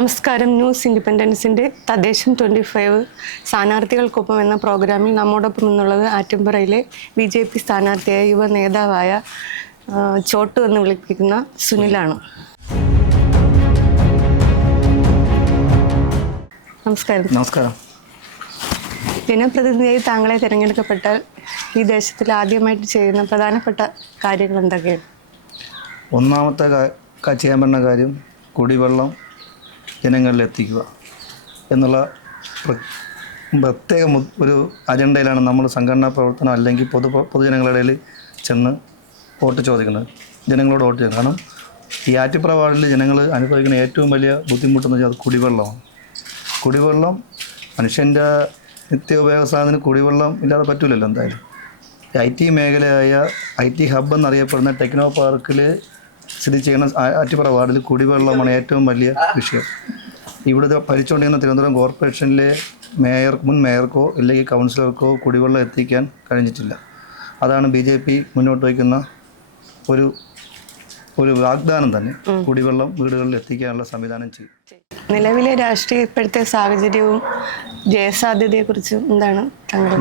നമസ്കാരം. ന്യൂസ് ഇൻഡിപെൻഡൻസിന്റെ തദ്ദേശം ട്വന്റി ഫൈവ് സ്ഥാനാർത്ഥികൾക്കൊപ്പം എന്ന പ്രോഗ്രാമിൽ നമ്മോടൊപ്പം എന്നുള്ളത് ആറ്റമ്പുറയിലെ ബി ജെ പി സ്ഥാനാർത്ഥിയായ യുവ നേതാവായ ചോട്ടു എന്ന് വിളിപ്പിക്കുന്ന സുനിലാണ്. നമസ്കാരം. നമസ്കാരം. ജനപ്രതിനിധിയായി താങ്കളെ തിരഞ്ഞെടുക്കപ്പെട്ടാൽ ഈ ദേശത്തിൽ ആദ്യമായിട്ട് ചെയ്യുന്ന പ്രധാനപ്പെട്ട കാര്യങ്ങൾ എന്തൊക്കെയാണ്? ഒന്നാമത്തെ ചെയ്യാൻ പറ്റുന്ന കാര്യം കുടിവെള്ളം ജനങ്ങളിൽ എത്തിക്കുക എന്നുള്ള പ്രത്യേകം ഒരു അജണ്ടയിലാണ് നമ്മൾ സംഘടനാ പ്രവർത്തനം അല്ലെങ്കിൽ പൊതു പൊതുജനങ്ങളുടെ ഇടയിൽ ചെന്ന് വോട്ട് ചോദിക്കുന്നത്. ജനങ്ങളോട് വോട്ട് ചെയ്യുന്നത് കാരണം ഈ ആറ്റിപ്ര വാർഡിൽ ജനങ്ങൾ അനുഭവിക്കുന്ന ഏറ്റവും വലിയ ബുദ്ധിമുട്ടെന്ന് വെച്ചാൽ അത് കുടിവെള്ളമാണ്. കുടിവെള്ളം മനുഷ്യന്റെ നിത്യോപയോഗ സാധനത്തിന് കുടിവെള്ളം ഇല്ലാതെ പറ്റില്ലല്ലോ എന്തായാലും. ഐ ടി മേഖലയായ ഐ ടി ഹബ്ബ് എന്നറിയപ്പെടുന്ന ടെക്നോ പാർക്കിൽ സ്ഥിതി ചെയ്യുന്ന ആറ്റിപ്പുറ വാർഡിൽ കുടിവെള്ളമാണ് ഏറ്റവും വലിയ വിഷയം. ഇവിടുത്തെ ഭരിച്ചുകൊണ്ടിരുന്ന തിരുവനന്തപുരം കോർപ്പറേഷനിലെ മേയർ മുൻ മേയർക്കോ അല്ലെങ്കിൽ കൗൺസിലർക്കോ കുടിവെള്ളം എത്തിക്കാൻ കഴിഞ്ഞിട്ടില്ല. അതാണ് ബി ജെ പി മുന്നോട്ട് വയ്ക്കുന്ന ഒരു ഒരു വാഗ്ദാനം തന്നെ. കുടിവെള്ളം വീടുകളിൽ എത്തിക്കാനുള്ള സംവിധാനം ചെയ്യും. നിലവിലെ രാഷ്ട്രീയ ഇപ്പോഴത്തെ സാഹചര്യവും ജയസാധ്യതയെക്കുറിച്ചും എന്താണ്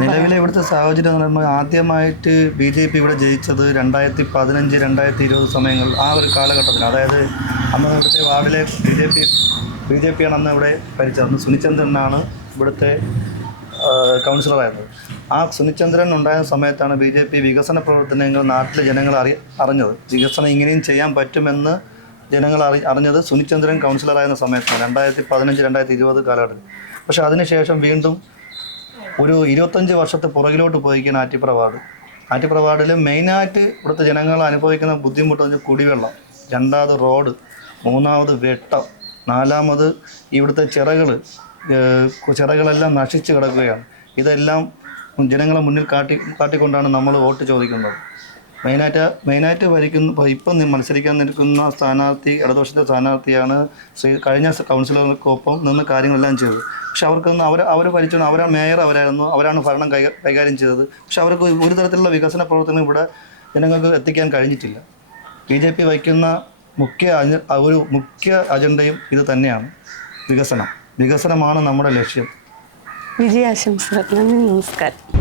നിലവിലെ ഇവിടുത്തെ സാഹചര്യം എന്ന് പറയുമ്പോൾ ആദ്യമായിട്ട് ബി ജെ പി ഇവിടെ ജയിച്ചത് രണ്ടായിരത്തി പതിനഞ്ച് രണ്ടായിരത്തി ഇരുപത് സമയങ്ങൾ ആ ഒരു കാലഘട്ടത്തിൽ. അതായത് അന്ന് ഇവിടുത്തെ വാർഡിലെ B J P B J P ആണ് അന്ന് ഇവിടെ ഭരിച്ചത്. അന്ന് സുനിചന്ദ്രനാണ് ഇവിടുത്തെ കൗൺസിലറായിരുന്നത്. ആ സുനിചന്ദ്രൻ ഉണ്ടായ സമയത്താണ് ബി ജെ പി വികസന പ്രവർത്തനങ്ങൾ നാട്ടിലെ ജനങ്ങൾ അറി അറിഞ്ഞത്. വികസനം ഇങ്ങനെയും ചെയ്യാൻ പറ്റുമെന്ന് ജനങ്ങൾ അറി അറിഞ്ഞത് സുനിചന്ദ്രൻ കൗൺസിലറായിരുന്ന സമയത്താണ് രണ്ടായിരത്തി പതിനഞ്ച് രണ്ടായിരത്തി ഇരുപത് കാലഘട്ടത്തിൽ. പക്ഷേ അതിനുശേഷം വീണ്ടും ഒരു ഇരുപത്തഞ്ച് വർഷത്തെ പുറകിലോട്ട് പോയിക്കുന്ന ആറ്റിപ്രവാട് വാർഡ് ആറ്റിപ്ര വാർഡിൽ മെയിനായിട്ട് ഇവിടുത്തെ ജനങ്ങൾ അനുഭവിക്കുന്ന ബുദ്ധിമുട്ട് എന്ന് കുടിവെള്ളം. രണ്ടാമത് റോഡ് മൂന്നാമത് വെട്ടം നാലാമത് ഇവിടുത്തെ ചിറകൾ ചിറകളെല്ലാം നശിച്ച് കിടക്കുകയാണ്. ഇതെല്ലാം ജനങ്ങളെ മുന്നിൽ കാട്ടി കാട്ടിക്കൊണ്ടാണ് നമ്മൾ വോട്ട് ചോദിക്കുന്നത്. മെയിനായിട്ട് മെയിനായിട്ട് ഭരിക്കുന്ന ഇപ്പം മത്സരിക്കാൻ നിൽക്കുന്ന സ്ഥാനാർത്ഥി ഇടതുപക്ഷത്തെ സ്ഥാനാർത്ഥിയാണ് ശ്രീ കഴിഞ്ഞ കൗൺസിലർക്കൊപ്പം നിന്ന് കാര്യങ്ങളെല്ലാം ചെയ്തത്. പക്ഷെ അവർക്കൊന്ന് അവർ അവർ ഭരിച്ചു അവരാണ് മേയർ അവരായിരുന്നു അവരാണ് ഭരണം കൈകാര്യം ചെയ്തത്. പക്ഷെ അവർക്ക് ഒരു തരത്തിലുള്ള വികസന പ്രവർത്തനം ഇവിടെ ജനങ്ങൾക്ക് എത്തിക്കാൻ കഴിഞ്ഞിട്ടില്ല. ബി ജെ പി വയ്ക്കുന്ന മുഖ്യ ഒരു മുഖ്യ അജണ്ടയും ഇത് തന്നെയാണ്. വികസനം. വികസനമാണ് നമ്മുടെ ലക്ഷ്യം. വിജയാശംസകൾ നന്ദി നമസ്കാരം.